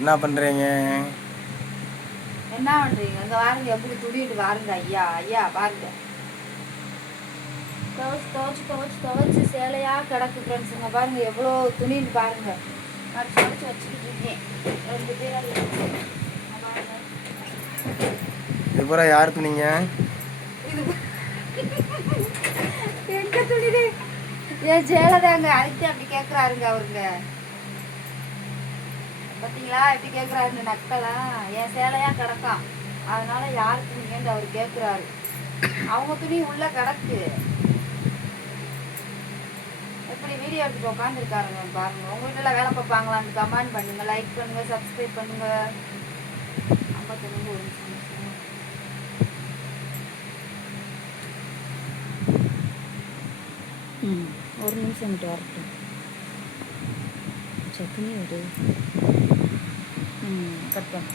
என்ன பண்ணுறீங்க? என்ன பண்ணுறீங்க? அங்கே பாருங்க எப்படி துணிட்டு பாருங்க. ஐயா ஐயா பாருங்க, துவச்சி சேலையாக கிடக்கு ஃப்ரெண்ட்ஸுங்க. பாருங்க எவ்வளோ துணின்னு பாருங்க. நான் துவச்சி வச்சுக்கிட்டு இருக்கேன் 2 பேர். இது பூரா யார் துணிங்க? எங்க துணிது? என் சேலைதாங்க. அதுக்கு அப்படி கேட்குறாருங்க அவருங்க. பார்த்தீங்களா எப்படி கேட்குறாருங்க நக்கலா? என் சேலையாக கிடக்கான், அதனால யார் துணிங்கன்னு அவர் கேட்குறாரு. அவங்க துணி உள்ள கிடக்கு. எப்படி வீடியோ எடுத்து உட்காந்துருக்காருங்க பாருங்க. உங்க வீட்டில் வேலை பார்ப்பாங்களான்னு கமெண்ட் பண்ணுங்க, லைக் பண்ணுங்க, சப்ஸ்கிரைப் பண்ணுங்க. 59 ஒரு நிமிஷம் மட்டும் வரட்டும். சட்னி ஒரு கட் பண்ண